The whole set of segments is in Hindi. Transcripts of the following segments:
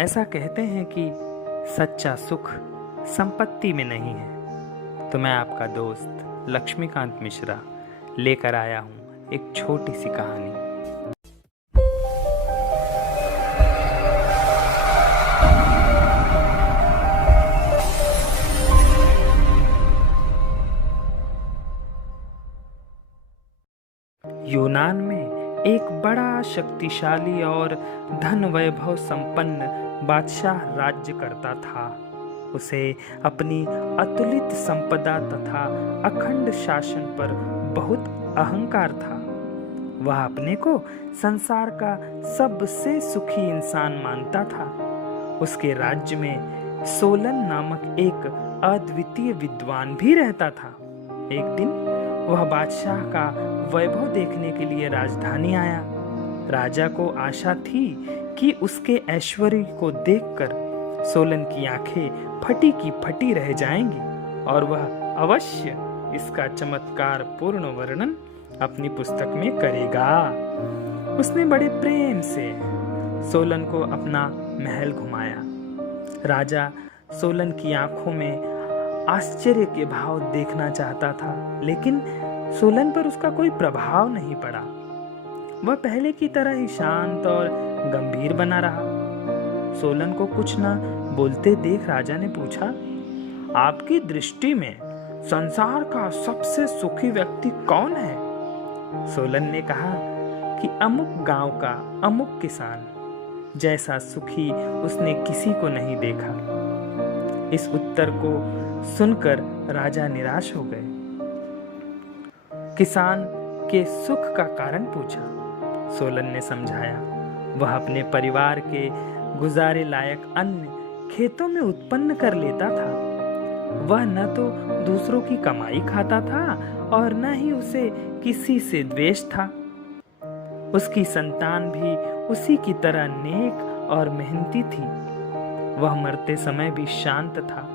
ऐसा कहते हैं कि सच्चा सुख संपत्ति में नहीं है। तो मैं आपका दोस्त लक्ष्मीकांत मिश्रा लेकर आया हूँ एक छोटी सी कहानी। यूनान में एक बड़ा शक्तिशाली और धन वैभव संपन्न बादशाह राज्य करता था। उसे अपनी अतुलित संपदा तथा अखंड शासन पर बहुत अहंकार था। वह अपने को संसार का सबसे सुखी इंसान मानता था। उसके राज्य में सोलन नामक एक अद्वितीय विद्वान भी रहता था। एक दिन वह बादशाह का वैभव देखने के लिए राजधानी आया। राजा को आशा थी कि उसके ऐश्वर्य को देखकर सोलन की आंखें फटी की फटी रह जाएंगी और वह अवश्य इसका चमत्कार पूर्ण वर्णन अपनी पुस्तक में करेगा। उसने बड़े प्रेम से सोलन को अपना महल घुमाया। राजा सोलन की आंखों में आश्चर्य के भाव देखना चाहता था, लेकिन सोलन पर उसका कोई प्रभाव नहीं पड़ा। वह पहले की तरह ही शांत और गंभीर बना रहा। सोलन को कुछ न बोलते देख राजा ने पूछा, आपकी दृष्टि में संसार का सबसे सुखी व्यक्ति कौन है? सोलन ने कहा कि अमुक गांव का अमुक किसान। जैसा सुखी उसने किसी को नहीं देखा। इस उत्तर को सुनकर राजा निराश हो गए। किसान के सुख का कारण पूछा। सोलन ने समझाया, वह अपने परिवार के गुजारे लायक अन्न खेतों में उत्पन्न कर लेता था। वह न तो दूसरों की कमाई खाता था और न ही उसे किसी से द्वेष था। उसकी संतान भी उसी की तरह नेक और मेहनती थी। वह मरते समय भी शांत था,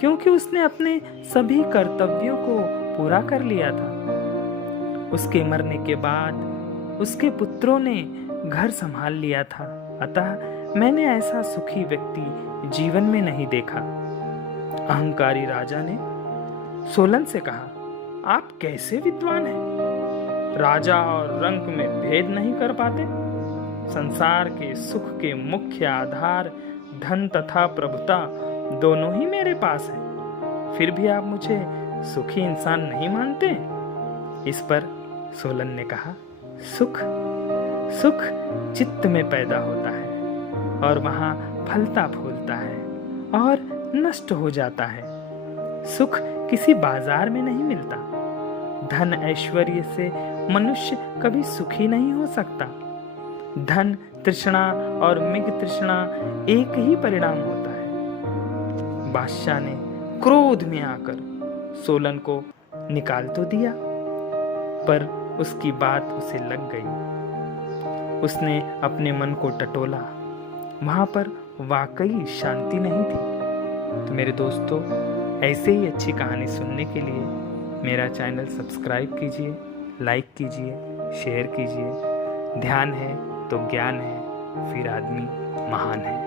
क्योंकि उसने अपने सभी कर्तव्यों को पूरा कर लिया था। उसके मरने के बाद उसके पुत्रों ने घर संभाल लिया था। अतः मैंने ऐसा सुखी व्यक्ति जीवन में नहीं देखा। अहंकारी राजा ने सोलन से कहा, आप कैसे विद्वान हैं? राजा और रंक में भेद नहीं कर पाते? संसार के सुख के मुख्य आधार धन तथा प्रभुता दोनों ही मेरे पास है, फिर भी आप मुझे सुखी इंसान नहीं मानते? इस पर सोलन ने कहा, सुख चित्त में पैदा होता है और वहां फलता फूलता है और नष्ट हो जाता है। सुख किसी बाजार में नहीं मिलता। धन ऐश्वर्य से मनुष्य कभी सुखी नहीं हो सकता। धन तृष्णा और मृग तृष्णा एक ही परिणाम होता है। बादशाह ने क्रोध में आकर सोलन को निकाल तो दिया, पर उसकी बात उसे लग गई। उसने अपने मन को टटोला। वहां पर वाकई शांति नहीं थी। तो मेरे दोस्तों, ऐसे ही अच्छी कहानी सुनने के लिए मेरा चैनल सब्सक्राइब कीजिए, लाइक कीजिए, शेयर कीजिए। ध्यान है तो ज्ञान है, फिर आदमी महान है।